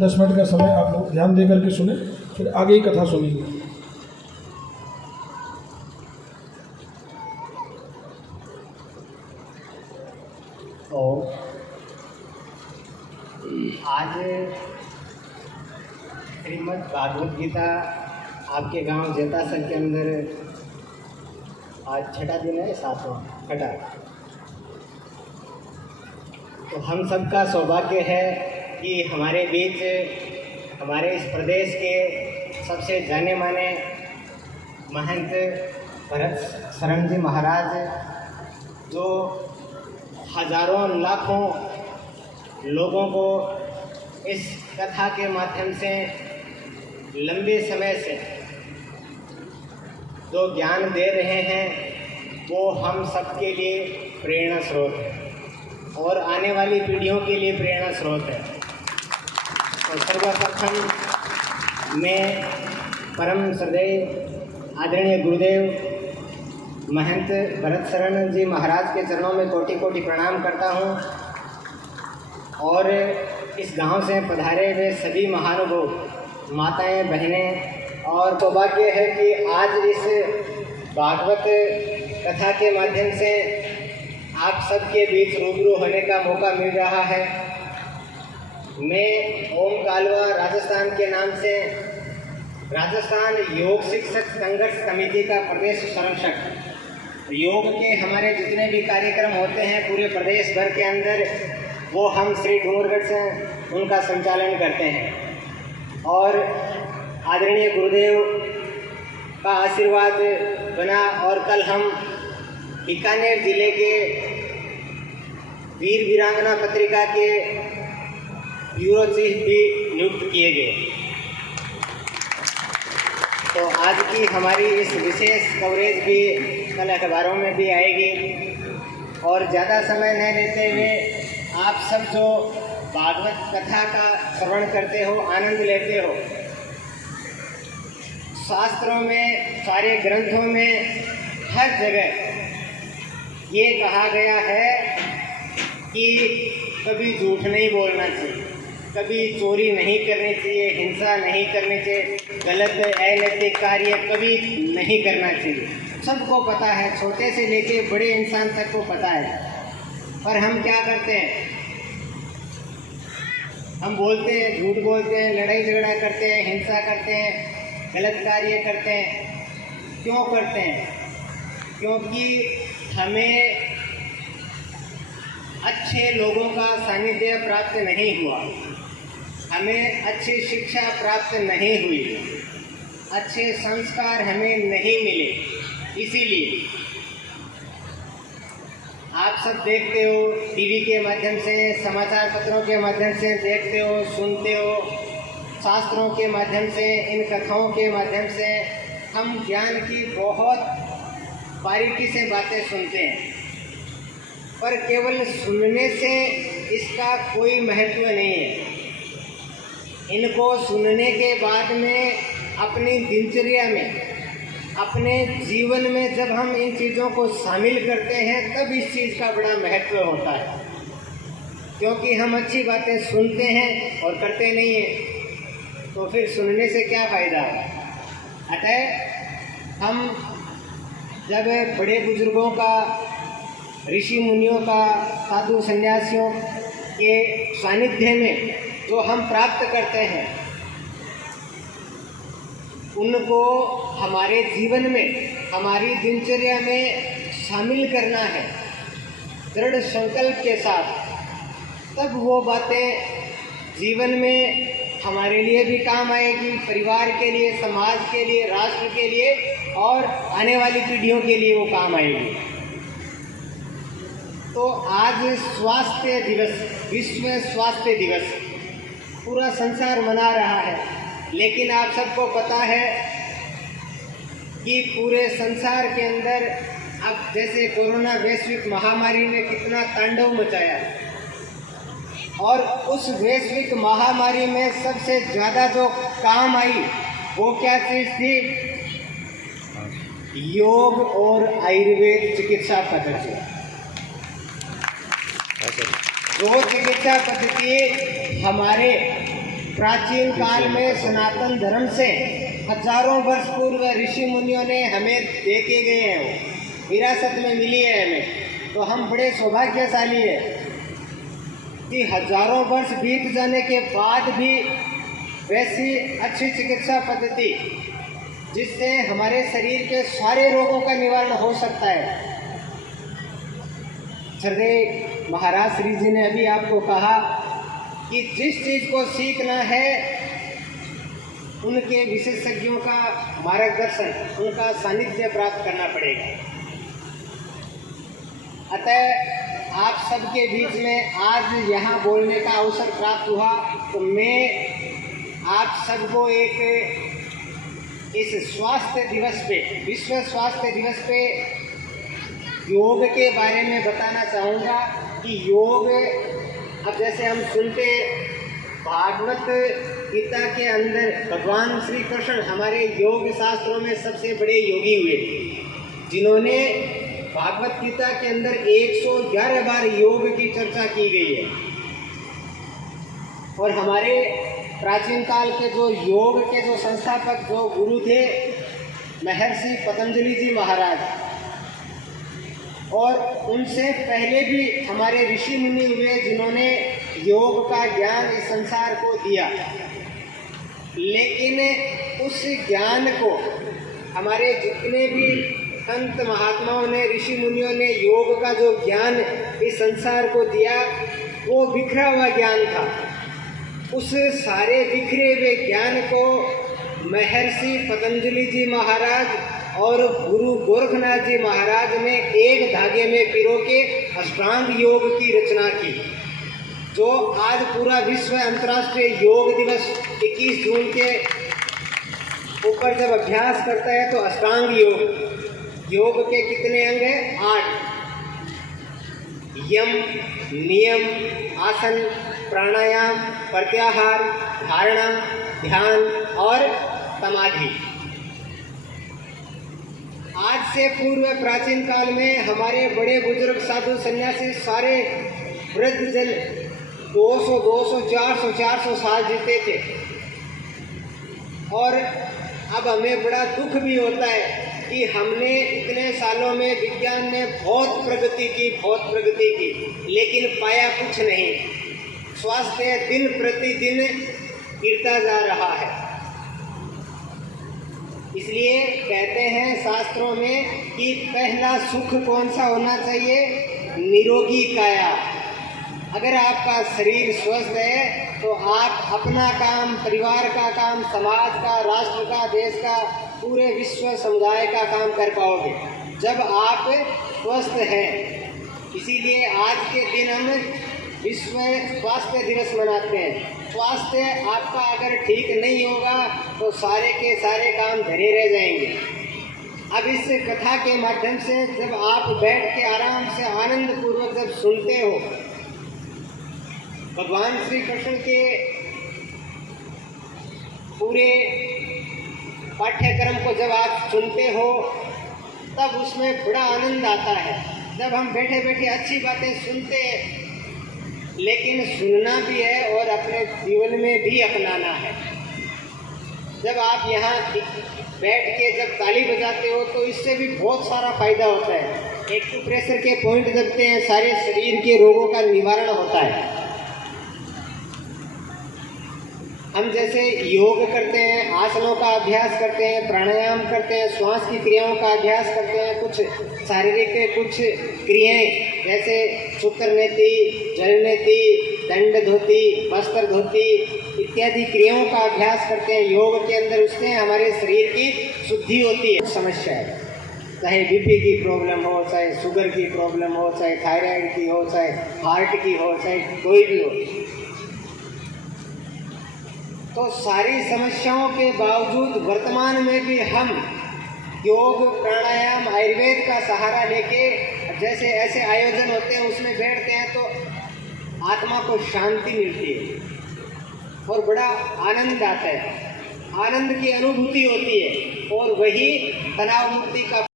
10 minute का समय आप लोग ध्यान दे करके सुने, फिर आगे ही कथा सुनेंगे। और आज श्रीमद् भागवत गीता आपके गांव जैतासर के अंदर आज छठा दिन है, सातवां छठा। तो हम सबका सौभाग्य है कि हमारे बीच हमारे इस प्रदेश के सबसे जाने माने महंत भरत शरण जी महाराज, जो हजारों लाखों लोगों को इस कथा के माध्यम से लंबे समय से जो ज्ञान दे रहे हैं, वो हम सबके लिए प्रेरणा स्रोत है और आने वाली पीढ़ियों के लिए प्रेरणा स्रोत है। तो सर्वप्रथम मैं परम श्रद्धेय आदरणीय गुरुदेव महंत भरत शरण जी महाराज के चरणों में कोटि कोटि प्रणाम करता हूँ और इस गांव से पधारे हुए सभी महानुभाव, माताएं, बहनें, और सौभाग्य है कि आज इस भागवत कथा के माध्यम से आप सबके बीच रूबरू होने का मौका मिल रहा है। मैं ओम कालवा राजस्थान के नाम से राजस्थान योग शिक्षक संघर्ष समिति का प्रदेश संरक्षक, योग के हमारे जितने भी कार्यक्रम होते हैं पूरे प्रदेश भर के अंदर, वो हम श्री डूंगरगढ़ से उनका संचालन करते हैं। और आदरणीय गुरुदेव का आशीर्वाद बना और कल हम बीकानेर जिले के वीर वीरांगना पत्रिका के ब्यूरो चीफ भी नियुक्त किए गए। तो आज की हमारी इस विशेष कवरेज भी कल अखबारों में भी आएगी। और ज़्यादा समय न लेते हुए आप सब जो भागवत कथा का श्रवण करते हो, आनंद लेते हो, शास्त्रों में, सारे ग्रंथों में हर जगह ये कहा गया है कि कभी झूठ नहीं बोलना चाहिए, कभी चोरी नहीं करनी चाहिए, हिंसा नहीं करनी चाहिए, गलत अनैतिक कार्य कभी नहीं करना चाहिए। सबको पता है, छोटे से लेके बड़े इंसान तक को पता है। पर हम क्या करते हैं? हम बोलते हैं, झूठ बोलते हैं, लड़ाई झगड़ा करते हैं, हिंसा करते हैं, गलत कार्य करते हैं। क्यों करते हैं? क्योंकि हमें अच्छे लोगों का सानिध्य प्राप्त नहीं हुआ, हमें अच्छी शिक्षा प्राप्त नहीं हुई, अच्छे संस्कार हमें नहीं मिले। इसीलिए आप सब देखते हो, टीवी के माध्यम से, समाचार पत्रों के माध्यम से देखते हो, सुनते हो, शास्त्रों के माध्यम से, इन कथाओं के माध्यम से हम ज्ञान की बहुत बारीकी से बातें सुनते हैं। पर केवल सुनने से इसका कोई महत्व नहीं है। इनको सुनने के बाद में अपनी दिनचर्या में, अपने जीवन में जब हम इन चीज़ों को शामिल करते हैं, तब इस चीज़ का बड़ा महत्व होता है। क्योंकि हम अच्छी बातें सुनते हैं और करते नहीं हैं, तो फिर सुनने से क्या फ़ायदा है? अतः हम जब बड़े बुजुर्गों का, ऋषि मुनियों का, साधु संन्यासियों के सानिध्य में जो हम प्राप्त करते हैं, उनको हमारे जीवन में, हमारी दिनचर्या में शामिल करना है दृढ़ संकल्प के साथ। तब वो बातें जीवन में हमारे लिए भी काम आएगी, परिवार के लिए, समाज के लिए, राष्ट्र के लिए और आने वाली पीढ़ियों के लिए वो काम आएगी। तो आज स्वास्थ्य दिवस, विश्व स्वास्थ्य दिवस पूरा संसार मना रहा है, लेकिन आप सबको पता है कि पूरे संसार के अंदर अब जैसे कोरोना वैश्विक महामारी ने कितना तांडव मचाया, और उस वैश्विक महामारी में सबसे ज़्यादा जो काम आई वो क्या चीज़ थी? योग और आयुर्वेद चिकित्सा पद्धति। जो चिकित्सा पद्धति हमारे प्राचीन काल में सनातन धर्म से हजारों वर्ष पूर्व ऋषि मुनियों ने हमें दे के गए हैं, वो विरासत में मिली है हमें। तो हम बड़े सौभाग्यशाली है कि हजारों वर्ष बीत जाने के बाद भी वैसी अच्छी चिकित्सा पद्धति जिससे हमारे शरीर के सारे रोगों का निवारण हो सकता है। श्रद्धेय महाराज श्री जी ने अभी आपको कहा कि जिस चीज़ को सीखना है उनके विशेषज्ञों का मार्गदर्शन, उनका सानिध्य प्राप्त करना पड़ेगा। अतः आप सबके बीच में आज यहाँ बोलने का अवसर प्राप्त हुआ, तो मैं आप सबको एक इस स्वास्थ्य दिवस पे, विश्व स्वास्थ्य दिवस पे योग के बारे में बताना चाहूँगा कि योग, अब जैसे हम सुनते भागवत गीता के अंदर भगवान श्री कृष्ण हमारे योग शास्त्रों में सबसे बड़े योगी हुए, जिन्होंने भागवत गीता के अंदर 111 बार योग की चर्चा की गई है। और हमारे प्राचीन काल के जो योग के जो संस्थापक, जो गुरु थे, महर्षि पतंजलि जी महाराज, और उनसे पहले भी हमारे ऋषि मुनि हुए जिन्होंने योग का ज्ञान इस संसार को दिया। लेकिन उस ज्ञान को हमारे जितने भी संत महात्माओं ने, ऋषि मुनियों ने योग का जो ज्ञान इस संसार को दिया, वो बिखरा हुआ ज्ञान था। उस सारे बिखरे हुए ज्ञान को महर्षि पतंजलि जी महाराज और गुरु गोरखनाथ जी महाराज ने एक धागे में पिरो के अष्टांग योग की रचना की, जो आज पूरा विश्व अंतर्राष्ट्रीय योग दिवस 21 जून के ऊपर जब अभ्यास करता है तो अष्टांग योग के कितने अंग हैं? 8। यम, नियम, आसन, प्राणायाम, प्रत्याहार, धारणा, ध्यान और समाधि। आज से पूर्व प्राचीन काल में हमारे बड़े बुजुर्ग साधु सन्यासी सारे वृद्ध जन 200, 400 साल जीते थे। और अब हमें बड़ा दुख भी होता है कि हमने इतने सालों में विज्ञान ने बहुत प्रगति की, लेकिन पाया कुछ नहीं। स्वास्थ्य दिन प्रतिदिन गिरता जा रहा है। इसलिए कहते हैं शास्त्रों में कि पहला सुख कौन सा होना चाहिए? निरोगी काया। अगर आपका शरीर स्वस्थ है तो आप अपना काम, परिवार का काम, समाज का, राष्ट्र का, देश का, पूरे विश्व समुदाय का काम कर पाओगे जब आप स्वस्थ हैं। इसीलिए आज के दिन हम विश्व स्वास्थ्य दिवस मनाते हैं। स्वास्थ्य आपका अगर ठीक नहीं होगा तो सारे के सारे काम धरे रह जाएंगे। अब इस कथा के माध्यम से जब आप बैठ के आराम से आनंद पूर्वक जब सुनते हो भगवान श्री कृष्ण के पूरे पाठ्यक्रम को, जब आप सुनते हो तब उसमें बड़ा आनंद आता है। जब हम बैठे बैठे अच्छी बातें सुनते हैं, लेकिन सुनना भी है और अपने जीवन में भी अपनाना है। जब आप यहाँ बैठ के जब ताली बजाते हो तो इससे भी बहुत सारा फायदा होता है। एक तो प्रेशर के पॉइंट दबते हैं, सारे शरीर के रोगों का निवारण होता है। हम जैसे योग करते हैं, आसनों का अभ्यास करते हैं, प्राणायाम करते हैं, श्वास की क्रियाओं का अभ्यास करते हैं, कुछ शारीरिक कुछ क्रियाएं जैसे सूत्र नेति, जल नेति, दंड धोती, वस्त्र धोती इत्यादि क्रियाओं का अभ्यास करते हैं योग के अंदर। उससे हमारे शरीर की शुद्धि होती है। समस्या है, चाहे बीपी की प्रॉब्लम हो, चाहे शुगर की प्रॉब्लम हो, चाहे थायराइड की हो, चाहे हार्ट की हो, चाहे कोई भी हो, तो सारी समस्याओं के बावजूद वर्तमान में भी हम योग, प्राणायाम, आयुर्वेद का सहारा लेके जैसे ऐसे आयोजन होते हैं उसमें बैठते हैं तो आत्मा को शांति मिलती है और बड़ा आनंद आता है, आनंद की अनुभूति होती है और वही तनाव मुक्ति का